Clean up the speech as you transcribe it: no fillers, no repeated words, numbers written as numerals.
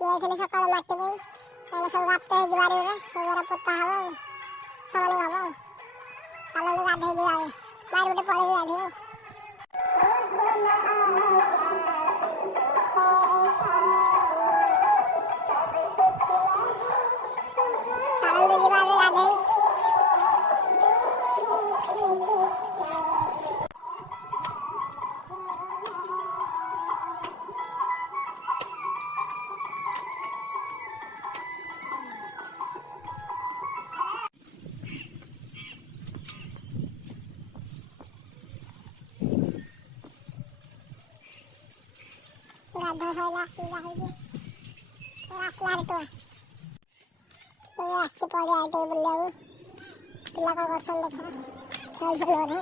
ଯାଇଥିଲି ସକାଳେ ମାଟି ପାଇଁ କାରଣ ସବୁ ଗାତ ହେଇଛି ବାରିରେ ସବୁଗୁରା ପୋତା ହବ ଆଉ ସମାନ ହବ ଆଉ ଚାଲନ୍ତୁ ଗାଧେଇ ଯିବା ଆଉ ବାରି ଗୋଟେ ପଳେଇ ଗାଧେଇ ଆଉ ଚାଲନ୍ତୁ ଯିବା ଏବେ ଗାଧେଇ ଗାଧୁଆ ସଇଲା ଆସିକି ଗାଧେଇଛି ଆସିଲା ଟୁଆ ଆସିଛି ପଡ଼ିଆ ଟିକେ ବୁଲିବାକୁ ପିଲା କ'ଣ କରୁଛନ୍ତି ଦେଖିବା ଖେଳୁଛନ୍ତି ବୋଧେ